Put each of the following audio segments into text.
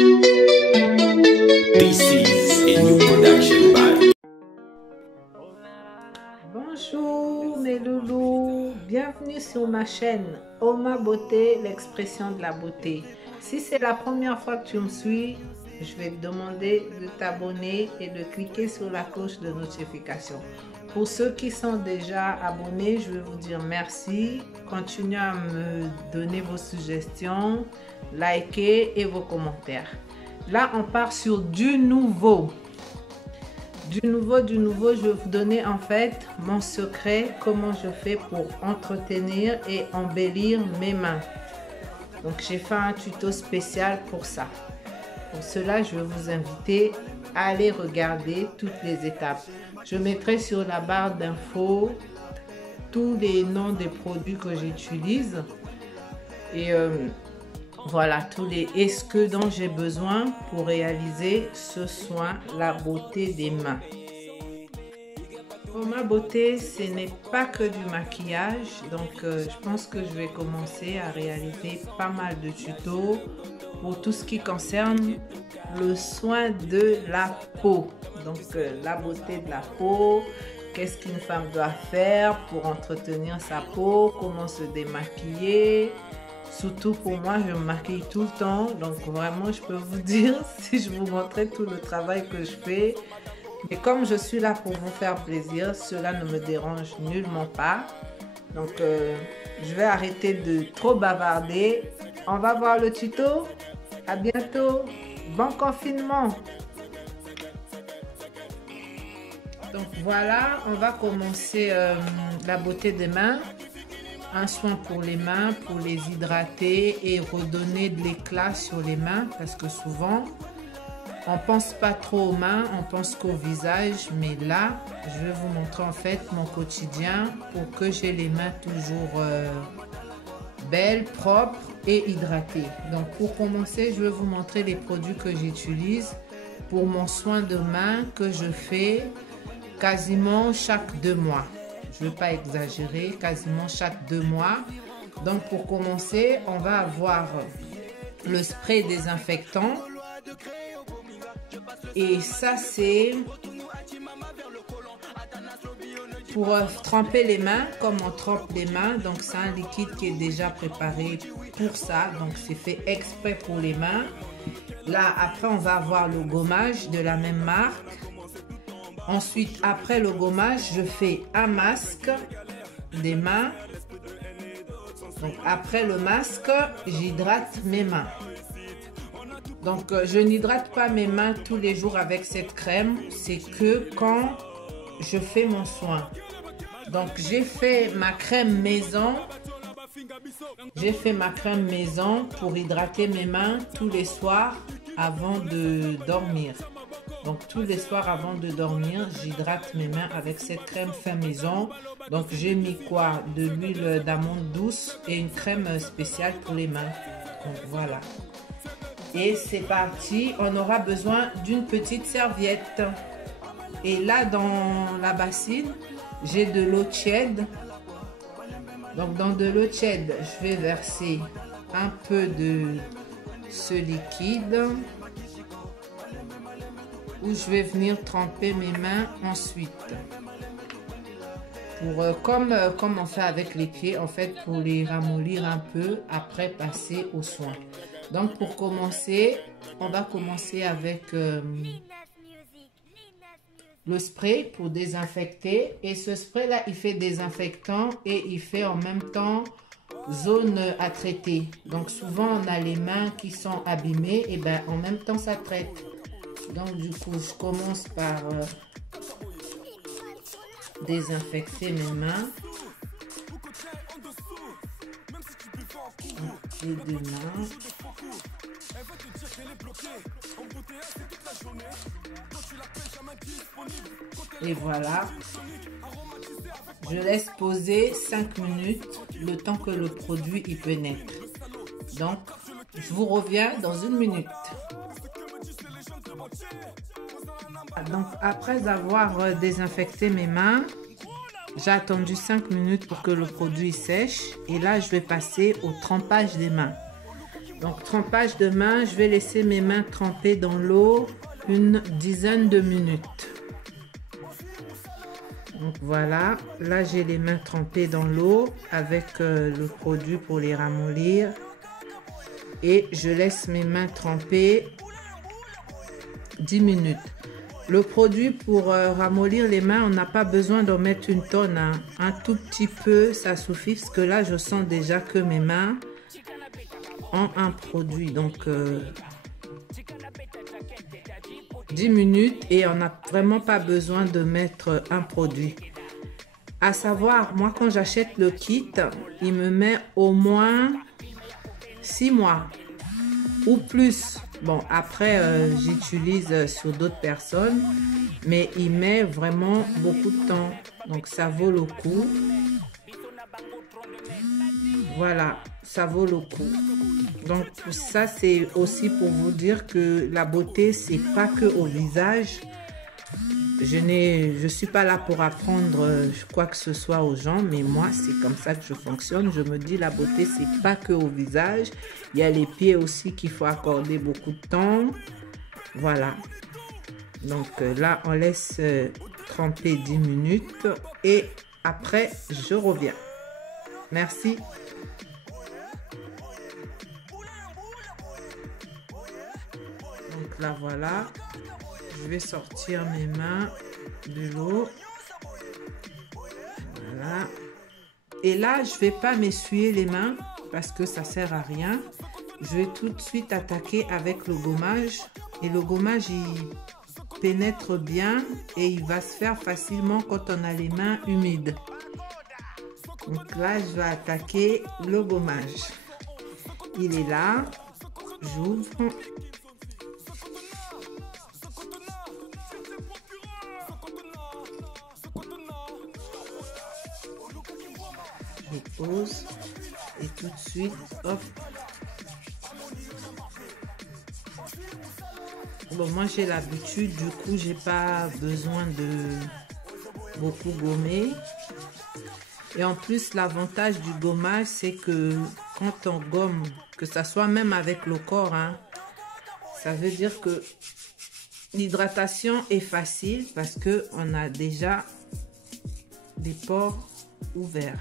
This is a new production by. Bonjour mes loulous, bienvenue sur ma chaîne Oma Beauté, l'expression de la beauté. Si c'est la première fois que tu me suis, je vais te demander de t'abonner et de cliquer sur la cloche de notification. Pour ceux qui sont déjà abonnés, je vais vous dire merci. Continuez à me donner vos suggestions, likez et vos commentaires. Là, on part sur du nouveau. Du nouveau, je vais vous donner en fait mon secret, comment je fais pour entretenir et embellir mes mains. Donc j'ai fait un tuto spécial pour ça. Pour cela, je vais vous inviter à aller regarder toutes les étapes. Je mettrai sur la barre d'infos tous les noms des produits que j'utilise et voilà tous les ce dont j'ai besoin pour réaliser ce soin, la beauté des mains. Pour ma beauté, ce n'est pas que du maquillage, donc je pense que je vais commencer à réaliser pas mal de tutos pour tout ce qui concerne le soin de la peau. Donc la beauté de la peau, qu'est-ce qu'une femme doit faire pour entretenir sa peau, comment se démaquiller. Surtout pour moi, je me maquille tout le temps, donc vraiment je peux vous dire, si je vous montrais tout le travail que je fais, mais comme je suis là pour vous faire plaisir, cela ne me dérange nullement pas. Donc je vais arrêter de trop bavarder. On va voir le tuto. À bientôt. Bon confinement. Donc voilà, on va commencer la beauté des mains. Un soin pour les mains, pour les hydrater et redonner de l'éclat sur les mains, parce que souvent on pense pas trop aux mains, on pense qu'au visage, mais là je vais vous montrer en fait mon quotidien pour que j'ai les mains toujours belles, propres et hydratées. Donc pour commencer, je vais vous montrer les produits que j'utilise pour mon soin de main que je fais quasiment chaque 2 mois. Je ne veux pas exagérer, quasiment chaque 2 mois. Donc pour commencer, on va avoir le spray désinfectant. Et ça c'est pour tremper les mains, comme on trempe les mains. Donc c'est un liquide qui est déjà préparé pour ça. Donc c'est fait exprès pour les mains. Là après on va avoir le gommage de la même marque. Ensuite, après le gommage, je fais un masque des mains. Donc, après le masque, j'hydrate mes mains. Donc, je n'hydrate pas mes mains tous les jours avec cette crème. C'est que quand je fais mon soin. Donc, j'ai fait ma crème maison. J'ai fait ma crème maison pour hydrater mes mains tous les soirs avant de dormir. Donc tous les soirs avant de dormir, j'hydrate mes mains avec cette crème fait maison. Donc j'ai mis quoi? De l'huile d'amande douce et une crème spéciale pour les mains. Donc voilà. Et c'est parti, on aura besoin d'une petite serviette. Et là dans la bassine, j'ai de l'eau tiède. Donc dans de l'eau tiède, je vais verser un peu de ce liquide où je vais venir tremper mes mains ensuite. Pour, comme on fait avec les pieds, en fait, pour les ramollir un peu, après passer au soin. Donc pour commencer, on va commencer avec le spray pour désinfecter. Et ce spray là, il fait désinfectant et il fait en même temps zone à traiter. Donc souvent on a les mains qui sont abîmées et ben en même temps ça traite. Donc du coup je commence par désinfecter mes mains. Les 2 mains. Et voilà. Je laisse poser 5 minutes le temps que le produit y pénètre. Donc je vous reviens dans 1 minute. Donc après avoir désinfecté mes mains, j'ai attendu 5 minutes pour que le produit sèche et là je vais passer au trempage des mains. Donc trempage de main, je vais laisser mes mains tremper dans l'eau une dizaine de minutes. Donc voilà, là j'ai les mains trempées dans l'eau avec le produit pour les ramollir. Et je laisse mes mains tremper 10 minutes. Le produit pour ramollir les mains, on n'a pas besoin d'en mettre une tonne, hein. Un tout petit peu, ça suffit parce que là je sens déjà que mes mains ont un produit. Donc 10 minutes et on n'a vraiment pas besoin de mettre un produit. À savoir, moi quand j'achète le kit, il me met au moins 6 mois ou plus. Bon, après j'utilise sur d'autres personnes, mais il met vraiment beaucoup de temps, donc ça vaut le coup. Voilà, ça vaut le coup. Donc ça c'est aussi pour vous dire que la beauté c'est pas que au visage. Je suis pas là pour apprendre quoi que ce soit aux gens, mais moi c'est comme ça que je fonctionne. Je me dis la beauté c'est pas que au visage, il y a les pieds aussi qu'il faut accorder beaucoup de temps. Voilà, donc là on laisse tremper 10 minutes et après je reviens. Merci. Donc là voilà, je vais sortir mes mains de l'eau. Voilà. Et là, je vais pas m'essuyer les mains parce que ça sert à rien. Je vais tout de suite attaquer avec le gommage. Et le gommage, il pénètre bien et il va se faire facilement quand on a les mains humides. Donc là, je vais attaquer le gommage. Il est là. J'ouvre. Je pose et tout de suite, hop. Bon, moi j'ai l'habitude, du coup j'ai pas besoin de beaucoup gommer. Et en plus l'avantage du gommage c'est que quand on gomme, que ça soit même avec le corps, hein, ça veut dire que l'hydratation est facile parce que on a déjà des pores ouverts.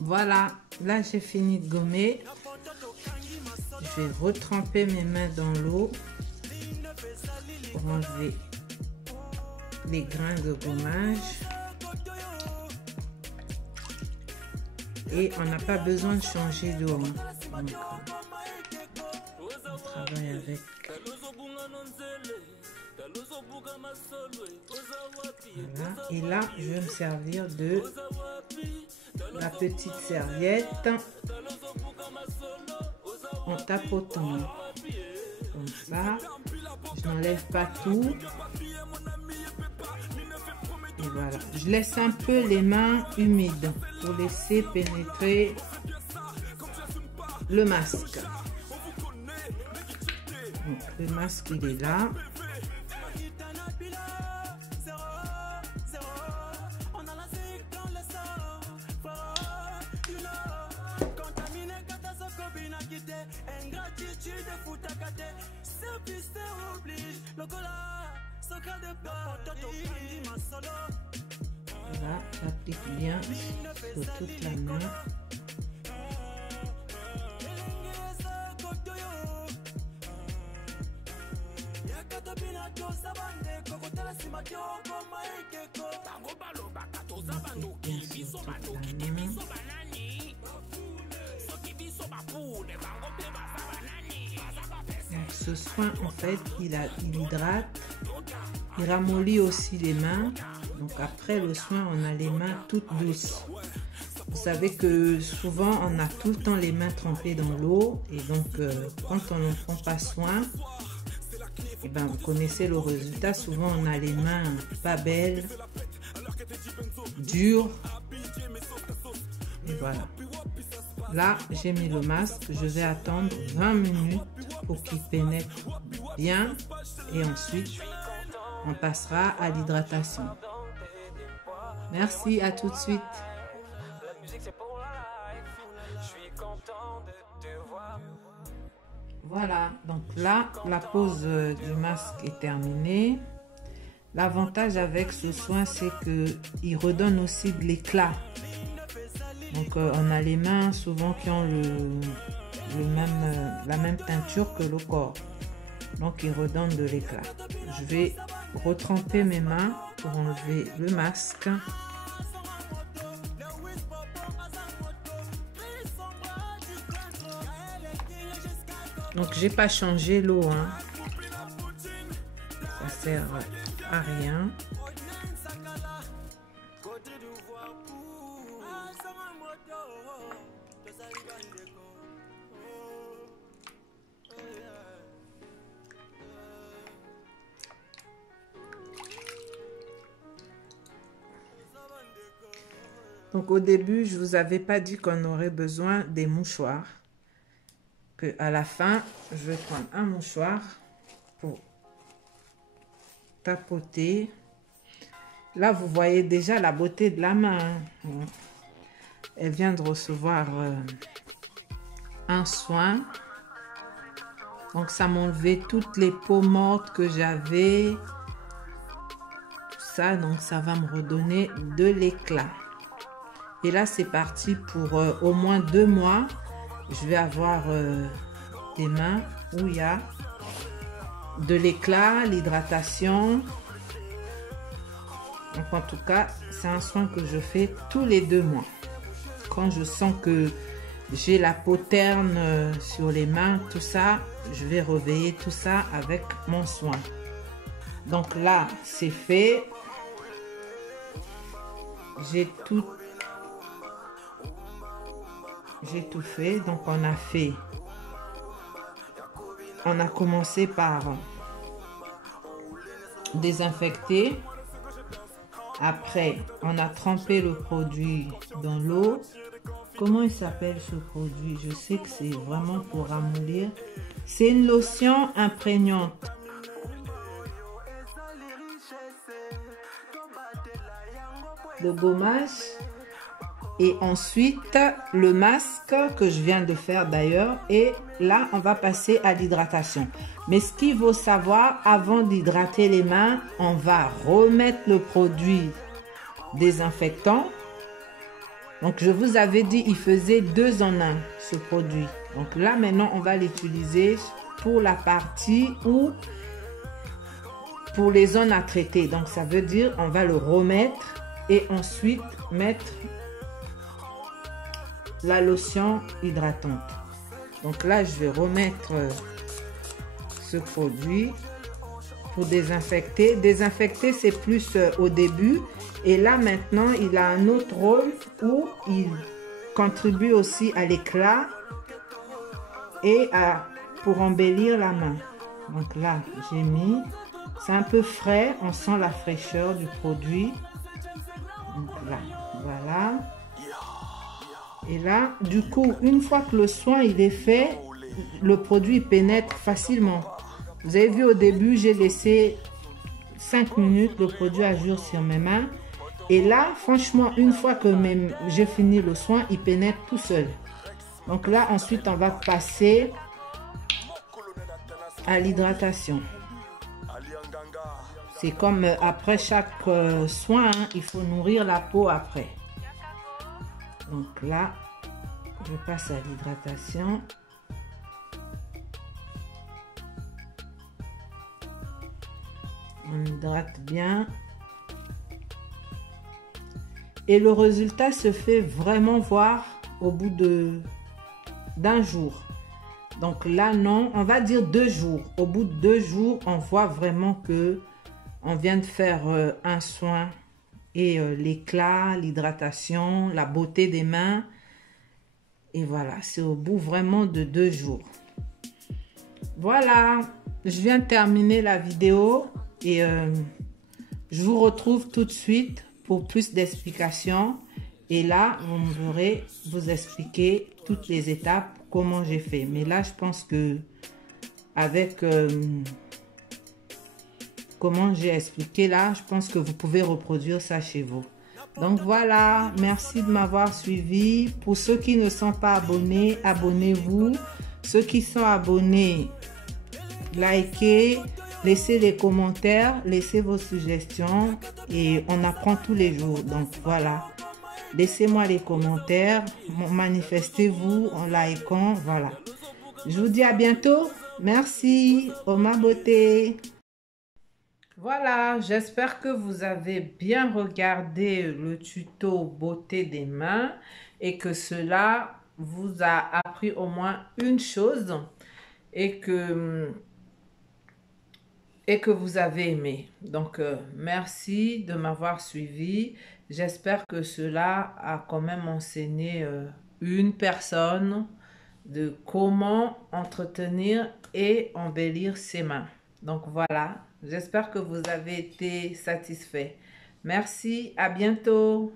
Voilà, là j'ai fini de gommer. Je vais retremper mes mains dans l'eau pour enlever les grains de gommage. Et on n'a pas besoin de changer d'eau. Donc, on travaille avec. Voilà. Et là, je vais me servir de la petite serviette en tapotant. Comme ça, je n'enlève pas tout. Et voilà. Je laisse un peu les mains humides pour laisser pénétrer le masque. Donc, le masque, il est là. Voilà, j'applique bien sur toute la main. Donc ce soin en fait il hydrate, il ramollit aussi les mains. Donc après le soin on a les mains toutes douces. Vous savez que souvent on a tout le temps les mains trempées dans l'eau et donc quand on ne prend pas soin, et ben vous connaissez le résultat. Souvent on a les mains pas belles, dures, et voilà. Là, j'ai mis le masque. Je vais attendre 20 minutes pour qu'il pénètre bien. Et ensuite, on passera à l'hydratation. Merci, à tout de suite. Voilà, donc là, la pose du masque est terminée. L'avantage avec ce soin, c'est qu'il redonne aussi de l'éclat. Donc, on a les mains souvent qui ont la même teinture que le corps. Donc, il redonne de l'éclat. Je vais retremper mes mains pour enlever le masque. Donc, j'ai pas changé l'eau, hein. Ça sert à rien. Donc au début, je vous avais pas dit qu'on aurait besoin des mouchoirs. Que à la fin, je vais prendre un mouchoir pour tapoter. Là, vous voyez déjà la beauté de la main. Elle vient de recevoir un soin. Donc ça m'a enlevé toutes les peaux mortes que j'avais. Tout ça, donc ça va me redonner de l'éclat. Et là, c'est parti pour au moins 2 mois. Je vais avoir des mains où il y a de l'éclat, l'hydratation. Donc, en tout cas, c'est un soin que je fais tous les 2 mois. Quand je sens que j'ai la peau terne sur les mains, tout ça, je vais réveiller tout ça avec mon soin. Donc là, c'est fait. J'ai tout fait. Donc on a commencé par désinfecter. Après, on a trempé le produit dans l'eau. Comment il s'appelle ce produit? Je sais que c'est vraiment pour ramollir. C'est une lotion imprégnante. De gommage. Et ensuite, le masque que je viens de faire d'ailleurs. Et là, on va passer à l'hydratation. Mais ce qu'il faut savoir, avant d'hydrater les mains, on va remettre le produit désinfectant. Donc, je vous avais dit, il faisait 2 en 1, ce produit. Donc là, maintenant, on va l'utiliser pour la partie où, pour les zones à traiter. Donc, ça veut dire, on va le remettre et ensuite mettre la lotion hydratante. Donc là, je vais remettre ce produit pour désinfecter. Désinfecter, c'est plus au début. Et là, maintenant, il a un autre rôle où il contribue aussi à l'éclat et pour embellir la main. Donc là, j'ai mis. C'est un peu frais. On sent la fraîcheur du produit. Donc là, voilà. Et là, du coup, une fois que le soin il est fait, le produit pénètre facilement. Vous avez vu au début, j'ai laissé 5 minutes le produit à jour sur mes mains. Et là, franchement, une fois que j'ai fini le soin, il pénètre tout seul. Donc là, ensuite, on va passer à l'hydratation. C'est comme après chaque soin, hein, il faut nourrir la peau après. Donc là, je passe à l'hydratation. On hydrate bien. Et le résultat se fait vraiment voir au bout d'un jour. Donc là, non, on va dire 2 jours. Au bout de 2 jours, on voit vraiment que on vient de faire un soin. Et l'éclat, l'hydratation, la beauté des mains. Et voilà, c'est au bout vraiment de 2 jours. Voilà, je viens de terminer la vidéo. Et je vous retrouve tout de suite pour plus d'explications. Et là, vous me verrez vous expliquer toutes les étapes, comment j'ai fait. Mais là, je pense que avec comment j'ai expliqué là, je pense que vous pouvez reproduire ça chez vous. Donc voilà, merci de m'avoir suivi. Pour ceux qui ne sont pas abonnés, abonnez-vous. Ceux qui sont abonnés, likez, laissez les commentaires, laissez vos suggestions et on apprend tous les jours. Donc voilà, laissez-moi les commentaires, manifestez-vous en likant, voilà. Je vous dis à bientôt. Merci, Oma Beauté. Voilà, j'espère que vous avez bien regardé le tuto beauté des mains et que cela vous a appris au moins une chose et que vous avez aimé. Donc, merci de m'avoir suivi. J'espère que cela a quand même enseigné une personne de comment entretenir et embellir ses mains. Donc voilà, j'espère que vous avez été satisfait. Merci, à bientôt.